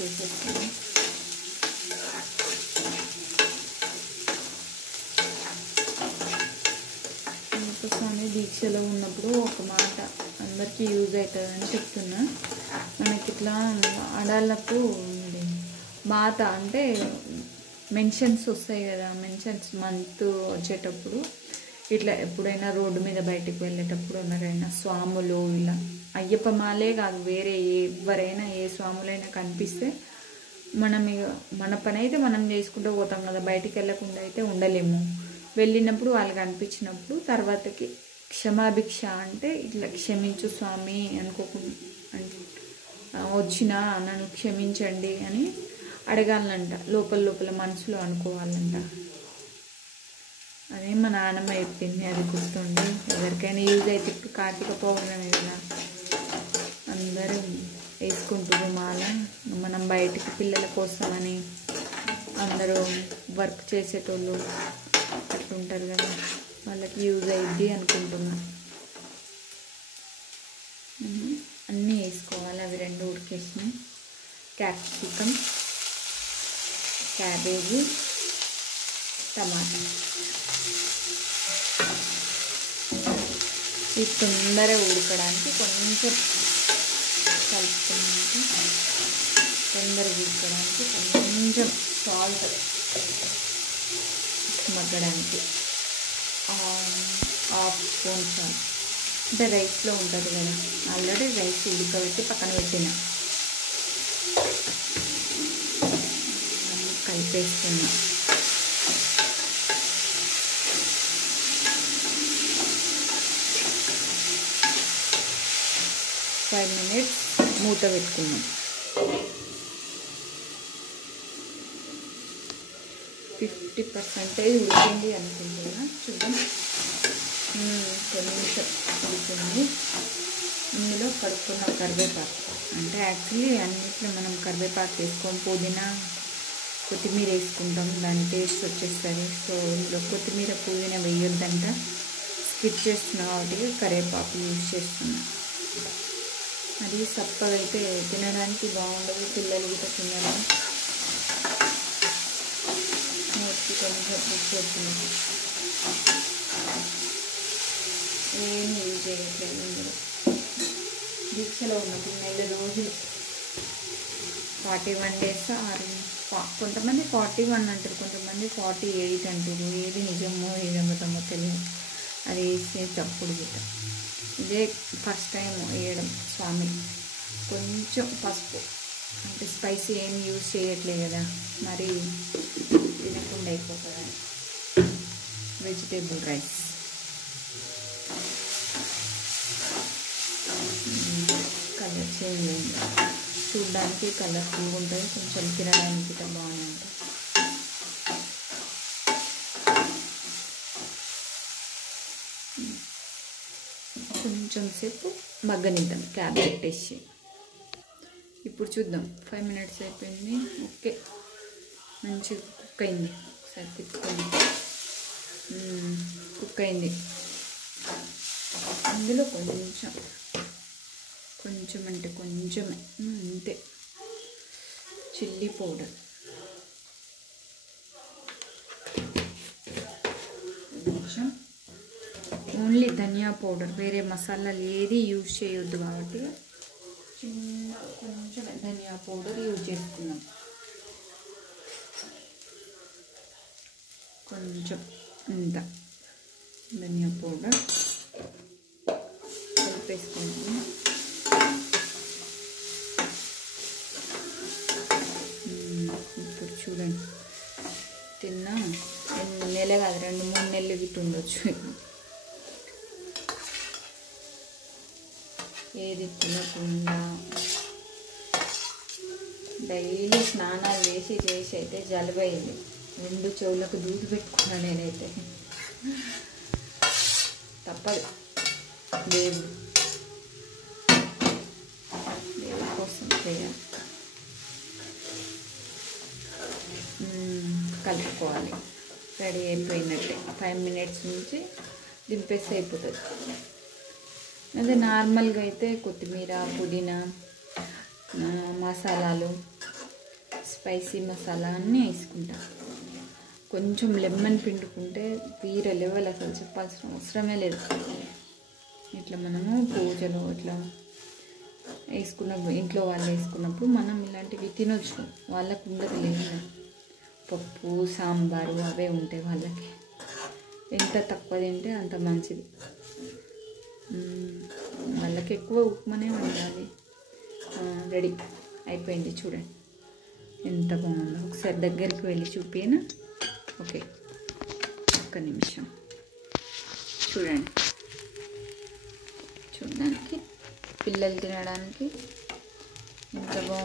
చేసేస్తాను. స్వామి దీక్షలో ఉన్నప్పుడు ఒక మాట అందరికీ యూజ్ అవుతుందని చెప్తున్నా. మనకి ఇట్లా ఆడాళ్ళకు మాత అంటే మెన్షన్స్ వస్తాయి కదా, మెన్షన్స్ మంత్ వచ్చేటప్పుడు ఇట్లా ఎప్పుడైనా రోడ్డు మీద బయటికి వెళ్ళేటప్పుడు ఎవరైనా స్వాములు ఇలా అయ్యప్ప మాలే కాదు వేరే ఎవరైనా ఏ స్వాములైనా కనిపిస్తే మనం మన పని అయితే మనం చేసుకుంటూ పోతాం కదా, బయటికి వెళ్ళకుండా అయితే ఉండలేము. వెళ్ళినప్పుడు వాళ్ళకి అనిపించినప్పుడు తర్వాతకి క్షమాభిక్ష అంటే ఇట్లా క్షమించు స్వామి అనుకోకుండా వచ్చినా నన్ను క్షమించండి అని అడగాలంట, లోపల లోపల మనసులో అనుకోవాలంట. అదే మా నాన్నమ్మ చెప్పింది, అది గుర్తుండి ఎవరికైనా యూజ్ అయితే. ఇప్పుడు కార్తీక పౌర్ణమి కదా, అందరూ వేసుకుంటారు మాల. మనం బయటికి పిల్లల కోసమని అందరూ వర్క్ చేసేటోళ్ళు అట్లుంటారు కదా, వాళ్ళకి యూజ్ అయ్యిద్ది అనుకుంటున్నా. అన్నీ వేసుకోవాలి. అవి రెండు ఉడికేసినాయి. క్యాప్సికమ్, క్యాబేజీ, టమాటా. ఇది తొందరగా ఉడకడానికి కొంచెం కలుపుకున్నాక తొందరగా ఉడకడానికి కొంచెం సాల్ట్ మగ్గడానికి హాఫ్ స్పూన్ సాల్ట్. అంటే రైస్లో ఉంటుంది కదా, ఆల్రెడీ రైస్ ఉడకబెట్టి పక్కన పెట్టిన. కలిపేస్తున్నా. ఫైవ్ మినిట్స్ మూత పెట్టుకున్నాం. 50% ఉడికింది అనుకుంటున్నా. చూద్దాం. కొంచెం ఉడికింది. ఇందులో కడుక్కున్న కరివేపాకు, అంటే యాక్చువల్లీ అన్నిట్లో మనం కరివేపాకు వేసుకోం, పుదీనా కొత్తిమీర వేసుకుంటాం, దాని టేస్ట్ వచ్చేస్తుంది. సో ఇందులో కొత్తిమీర పుదీనా వేయొద్దంట, స్కిప్ చేస్తున్నా కాబట్టి కరివేపాకు యూజ్ చేస్తున్నా. అది సప్పగా అయితే తినడానికి బాగుండదు, పిల్లలు కూడా తినడం. నోటికి కొంచెం రుచి వస్తుంది. ఏం యూజ్ చేయట్లేదు ఇందులో. దీక్షలో ఉన్నప్పుడు 4 రోజులు 41 days కొంతమంది 41 అంటారు, కొంతమంది 48 అంటారు. ఏది నిజమో ఏది అబద్ధమో తెలియదు. అది వేసే తప్పుడు గిట్ట. ఇదే ఫస్ట్ టైం వేయడం స్వామి. కొంచెం పసుపు, అంటే స్పైసీ ఏం యూజ్ చేయట్లేదు కదా, మరి తినకుండా అయిపోతుంది. వెజిటేబుల్ రైస్, కలర్ చేంజ్ అయింది. చూడడానికి కలర్ఫుల్గా ఉంటుంది, కొంచెం తినడానికి బాగానే ఉంటుంది. కొంచెం సేపు మగ్గనిద్దాం క్యాప్ పెట్టేసి. ఇప్పుడు చూద్దాం. 5 minutes అయిపోయింది. ఓకే, మంచిగా కుక్ అయింది. ఒకసారి తిప్పుకొని కుక్ అయింది. అందులో కొంచెం అంటే కొంచెమే, అంతే, చిల్లీ పౌడర్ కొంచెం, ఓన్లీ ధనియా పౌడర్, వేరే మసాలాలు ఏది యూజ్ చేయొద్దు కాబట్టి కొంచెం ధనియా పౌడర్ యూజ్ చేసుకున్నాం. కొంచెం ఇంత ధనియా పౌడర్ కలిపేసుకుంటున్నాం. ఇప్పుడు చూడండి, తిన్నా నెల కాదు 2-3 నెలలు గిట్టు ఉండొచ్చు. ఏది తినకుండా డైలీ స్నానాలు చేసి అయితే జలుబైంది. 2 చెవులకు దూది పెట్టుకున్నా నేనైతే. తప్పదు, దేవుడి కోసం చేయాలి. కలుపుకోవాలి. రెడీ అయిపోయినట్టే. 5 minutes నుంచి దింపేస్తే అయిపోతుంది. అదే నార్మల్గా అయితే కొత్తిమీర, పుదీనా, మసాలాలు స్పైసీ మసాలా అన్నీ వేసుకుంటా. కొంచెం లెమన్ పిండుకుంటే వేరే లెవెల్, అసలు చెప్పాల్సిన అవసరమే లేదు. ఇట్లా మనము పూజలో ఇట్లా వేసుకున్నప్పుడు, ఇంట్లో వాళ్ళు వేసుకున్నప్పుడు మనం ఇలాంటివి తినొచ్చు. వాళ్ళకు ఉండదు లేదు, పప్పు సాంబారు అవే ఉంటాయి వాళ్ళకి. ఎంత తక్కువ తింటే అంత మంచిది. వాళ్ళకి ఎక్కువ ఉప్మానే ఉండాలి. రెడీ అయిపోయింది చూడండి ఎంత బాగుందో. ఒకసారి దగ్గరికి వెళ్ళి చూపినా. ఓకే, ఒక్క నిమిషం చూడండి. చూడడానికి పిల్లలు తినడానికి ఎంత బాగుంది.